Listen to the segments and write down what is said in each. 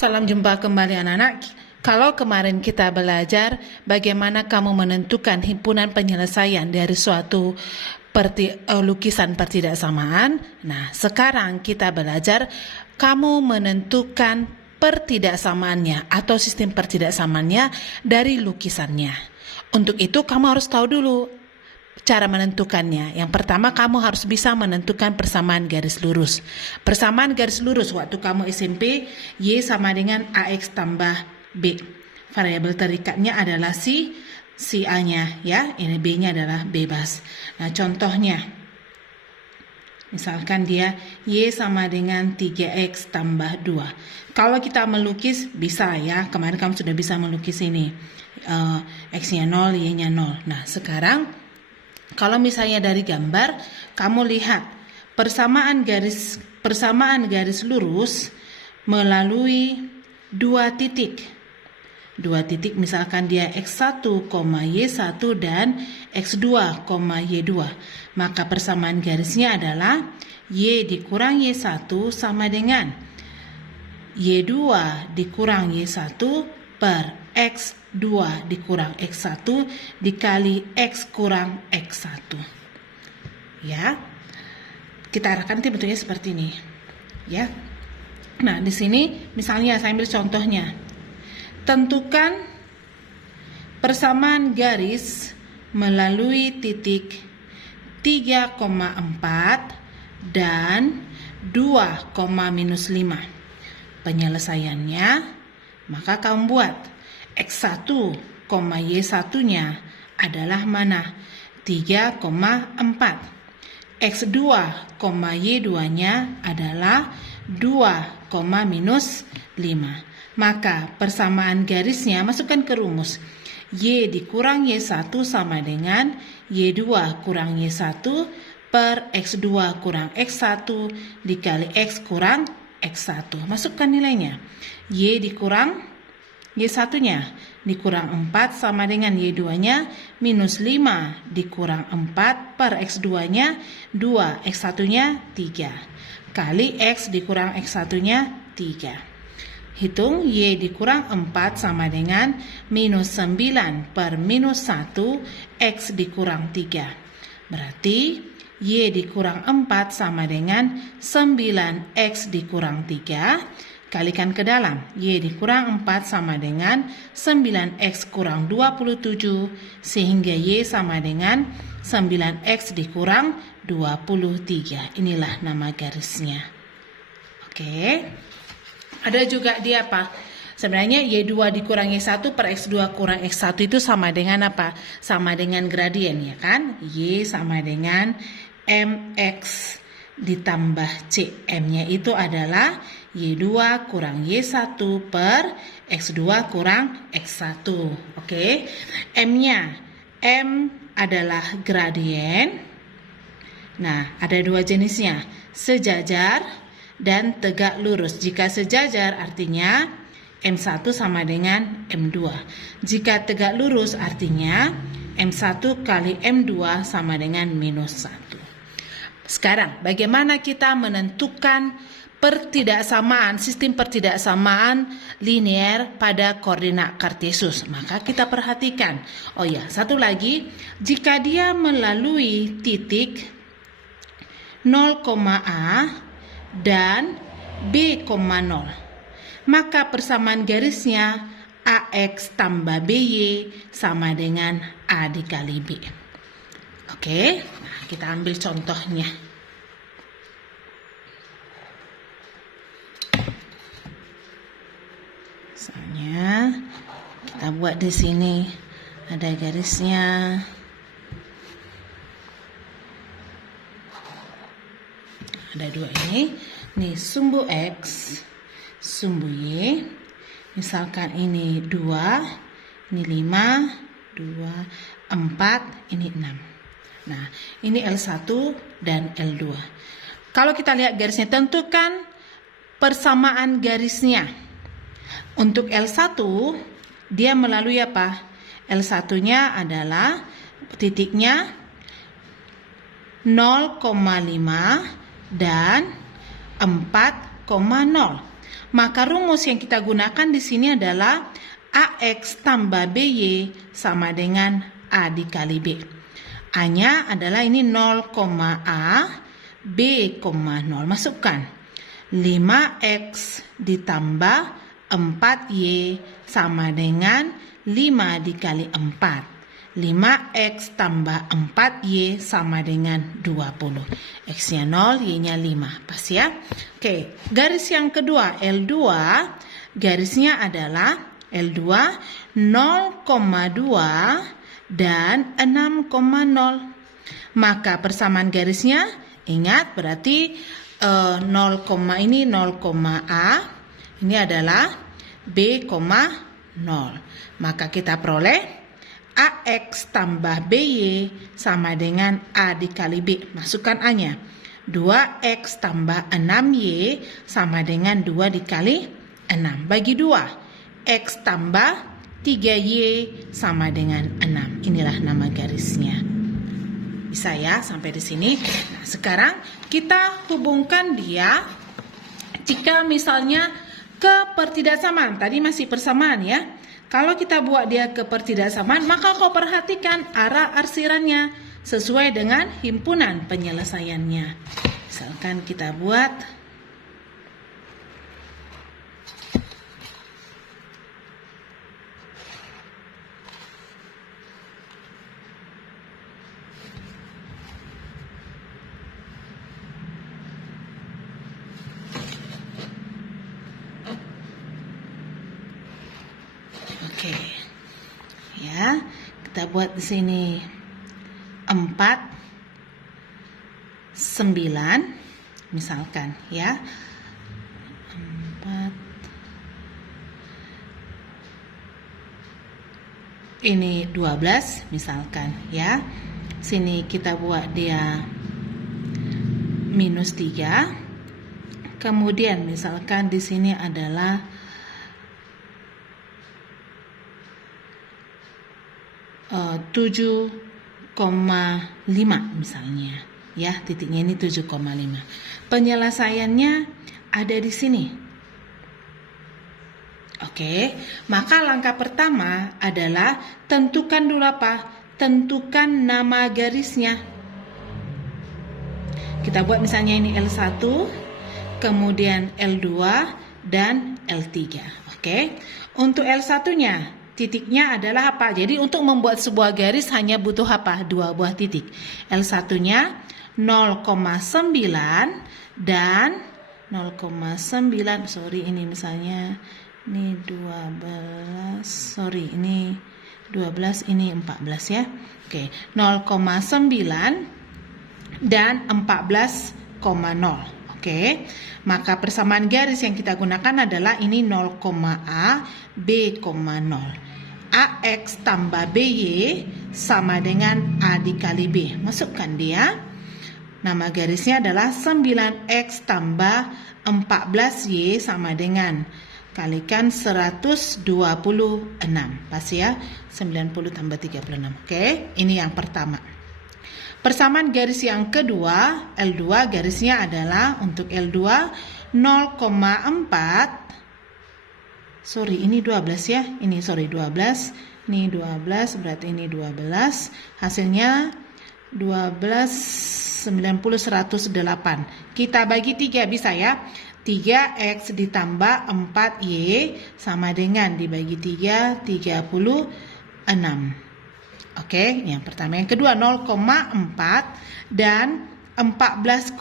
Salam jumpa kembali anak-anak. Kalau kemarin kita belajar bagaimana kamu menentukan himpunan penyelesaian dari suatu lukisan pertidaksamaan. Nah, sekarang kita belajar kamu menentukan pertidaksamaannya atau sistem pertidaksamaannya dari lukisannya. Untuk itu kamu harus tahu dulu cara menentukannya. Yang pertama, kamu harus bisa menentukan persamaan garis lurus. Persamaan garis lurus waktu kamu SMP, Y sama dengan AX tambah B. Variabel terikatnya adalah si A-nya, ya. Ini B-nya adalah bebas. Nah, contohnya, misalkan dia Y sama dengan 3X tambah 2. Kalau kita melukis, bisa ya. Kemarin kamu sudah bisa melukis ini. X-nya 0, Y-nya 0. Nah, sekarang kalau misalnya dari gambar, kamu lihat persamaan garis lurus melalui dua titik. Dua titik misalkan dia X1, Y1 dan X2, Y2. Maka persamaan garisnya adalah Y dikurang Y1 sama dengan Y2 dikurang Y1 per X2 dikurang X1 dikali X kurang X1. Ya. Kita arahkan nanti bentuknya seperti ini. Ya. Nah, di sini misalnya saya ambil contohnya. Tentukan persamaan garis melalui titik 3,4 dan 2,-5. Penyelesaiannya, maka kamu buat X1, Y1-nya adalah mana? 3,4. X2, Y2-nya adalah 2,-5. Maka persamaan garisnya masukkan ke rumus. Y dikurang Y1 sama dengan Y2 kurang Y1 per X2 kurang X1 dikali X kurang X1. Masukkan nilainya. Y dikurang Y1-nya dikurang 4 sama dengan Y2-nya minus 5 dikurang 4 per X2-nya 2, X1-nya 3. Kali X dikurang X1-nya 3. Hitung Y dikurang 4 sama dengan minus 9 per minus 1 X dikurang 3. Berarti Y dikurang 4 sama dengan 9X dikurang 3. Kalikan ke dalam. Y dikurang 4 sama dengan 9X kurang 27. Sehingga Y sama dengan 9X dikurang 23. Inilah nama garisnya. Oke. Ada juga dia apa? Sebenarnya Y2 dikurang Y1 per X2 kurang X1 itu sama dengan apa? Sama dengan gradien, ya kan? Y sama dengan MX ditambah C. M-nya itu adalah Y2 kurang Y1 per X2 kurang X1. Oke. M-nya, M adalah gradien. Nah, ada dua jenisnya, sejajar dan tegak lurus. Jika sejajar artinya M1 sama dengan M2. Jika tegak lurus artinya M1 kali M2 sama dengan minus 1. Sekarang, bagaimana kita menentukan sistem pertidaksamaan linear pada koordinat kartesius? Maka kita perhatikan. Oh ya, satu lagi, jika dia melalui titik 0,A dan B,0, maka persamaan garisnya AX tambah BY sama dengan A dikali B. Oke, nah kita ambil contohnya. Misalnya kita buat di sini ada garisnya. Ada dua ini. Nih sumbu X, sumbu Y. Misalkan ini 2, ini 5, 2, 4, ini 6. Nah, ini L1 dan L2. Kalau kita lihat garisnya, tentukan persamaan garisnya. Untuk L1, dia melalui apa? L1-nya adalah titiknya 0,5 dan 4,0. Maka rumus yang kita gunakan di sini adalah AX tambah BY sama dengan A dikali B. A-nya adalah ini 0, A, B, 0. Masukkan 5X ditambah 4Y sama dengan 5 dikali 4. 5X tambah 4Y sama dengan 20. X-nya 0, Y-nya 5. Pas ya? Oke, garis yang kedua, L2, garisnya adalah L2 0,2 dan 6,0. Maka persamaan garisnya, ingat berarti 0, ini 0, A, ini adalah B, 0. Maka kita peroleh AX tambah BY sama dengan A dikali B. Masukkan A-nya. 2X tambah 6Y sama dengan 2 dikali 6. Bagi 2. X tambah 3Y sama dengan 6. Inilah nama garisnya. Bisa ya sampai di sini. Nah, sekarang kita hubungkan dia jika misalnya kepertidaksamaan. Tadi masih persamaan ya. Kalau kita buat dia kepertidaksamaan, maka kau perhatikan arah arsirannya sesuai dengan himpunan penyelesaiannya. Misalkan kita buat oke. Ya, kita buat di sini 4, 9 misalkan ya. 4 ini 12 misalkan ya. Sini kita buat dia minus 3. Kemudian misalkan di sini adalah 7,5 misalnya ya, titiknya ini 7,5. Penyelesaiannya ada di sini. Oke, maka langkah pertama adalah tentukan dulu apa? Tentukan nama garisnya. Kita buat misalnya ini L1, kemudian L2 dan L3. Oke. Untuk L1-nya titiknya adalah apa? Jadi untuk membuat sebuah garis hanya butuh apa? 2 buah titik. L1-nya 0,9 dan 0,9. Sorry, ini misalnya ini 12. Sorry, ini 12, ini 14 ya. Oke, 0,9 dan 14,0. Oke. Maka persamaan garis yang kita gunakan adalah ini 0,A, B, 0. AX tambah BY sama dengan A dikali B. Masukkan dia. Nama garisnya adalah 9X tambah 14Y sama dengan kalikan 126. Pas ya? 90 tambah 36. Oke, ini yang pertama. Persamaan garis yang kedua, L2 garisnya adalah untuk L2 0,4. Sorry, ini 12 ya. Ini 12. Ini 12, berarti ini 12. Hasilnya 12, 90, 108. Kita bagi 3 bisa ya. 3X ditambah 4Y sama dengan dibagi 3, 36. Oke, yang pertama. Yang kedua 0,4 dan 14,0.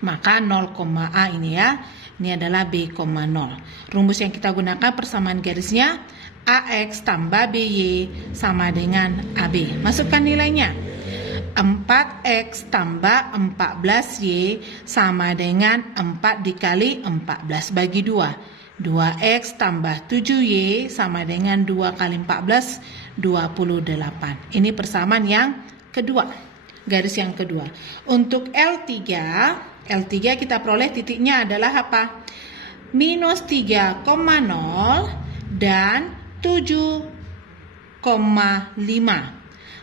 Maka 0,A ini ya. Ini adalah B, 0. Rumus yang kita gunakan persamaan garisnya AX tambah BY sama dengan AB. Masukkan nilainya. 4X tambah 14Y sama dengan 4 dikali 14 bagi 2. 2X tambah 7Y sama dengan 2 kali 14, 28. Ini persamaan yang kedua. Garis yang kedua. Untuk L3 kita peroleh titiknya adalah apa? Minus 3,0 dan 7,5.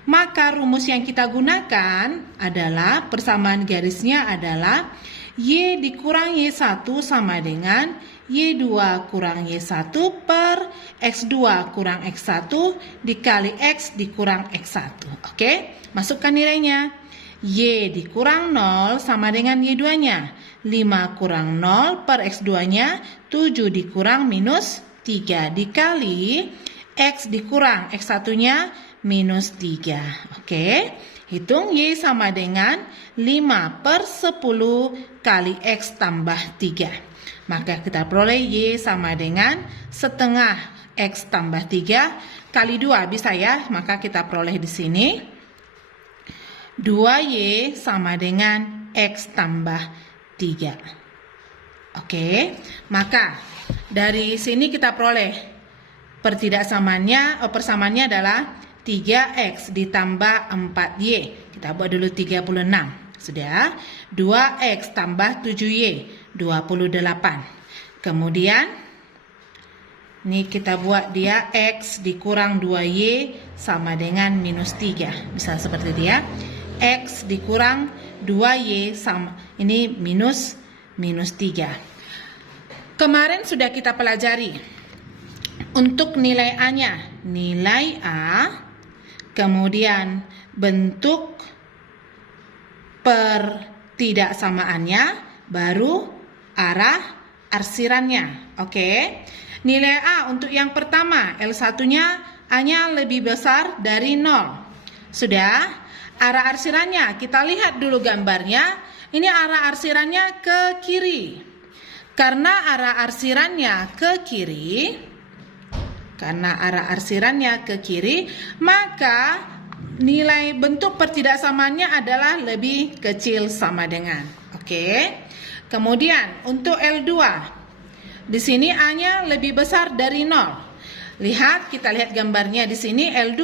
Maka rumus yang kita gunakan adalah persamaan garisnya adalah Y dikurang Y1 sama dengan Y2 kurang Y1 per X2 kurang X1 dikali X dikurang X1. Oke, masukkan nilainya. Y dikurang 0 sama dengan Y2-nya. 5 kurang 0 per X2-nya, 7 dikurang minus 3 dikali X dikurang X1-nya minus 3. Oke, hitung Y sama dengan 5 per 10 kali X tambah 3. Maka kita peroleh Y sama dengan setengah X tambah 3 kali 2. Bisa ya? Maka kita peroleh di sini 2Y sama dengan X tambah 3. Oke, maka dari sini kita peroleh persamaannya adalah 3X ditambah 4Y. Kita buat dulu 36. Sudah. 2X tambah 7Y, 28. Kemudian ini kita buat dia X dikurang 2Y sama dengan minus 3. Bisa seperti dia. X dikurang 2Y sama ini minus 3. Kemarin sudah kita pelajari untuk nilai A-nya, nilai A, kemudian bentuk pertidaksamaannya, baru arah arsirannya. Oke. Nilai A untuk yang pertama, L1-nya A-nya lebih besar dari 0. Sudah. Arah arsirannya, kita lihat dulu gambarnya. Ini arah arsirannya ke kiri. Karena arah arsirannya ke kiri, maka nilai bentuk pertidaksamaannya adalah lebih kecil sama dengan. Oke. Kemudian untuk L2, di sini A-nya lebih besar dari 0. Kita lihat gambarnya di sini L2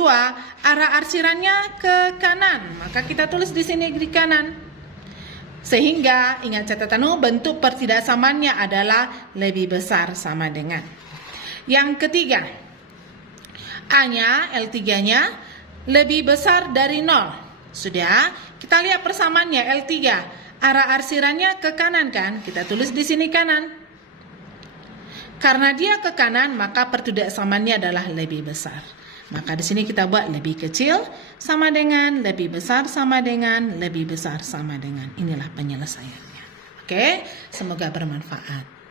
arah arsirannya ke kanan, maka kita tulis di sini di kanan. Sehingga ingat catatan bentuk pertidaksamaannya adalah lebih besar sama dengan. Yang ketiga, A-nya L3-nya lebih besar dari 0. Sudah, kita lihat persamaannya L3. Arah arsirannya ke kanan kan? Kita tulis di sini kanan. Karena dia ke kanan, maka pertidaksamaannya adalah lebih besar. Maka di sini kita buat lebih kecil sama dengan, lebih besar sama dengan, lebih besar sama dengan. Inilah penyelesaiannya. Oke, semoga bermanfaat.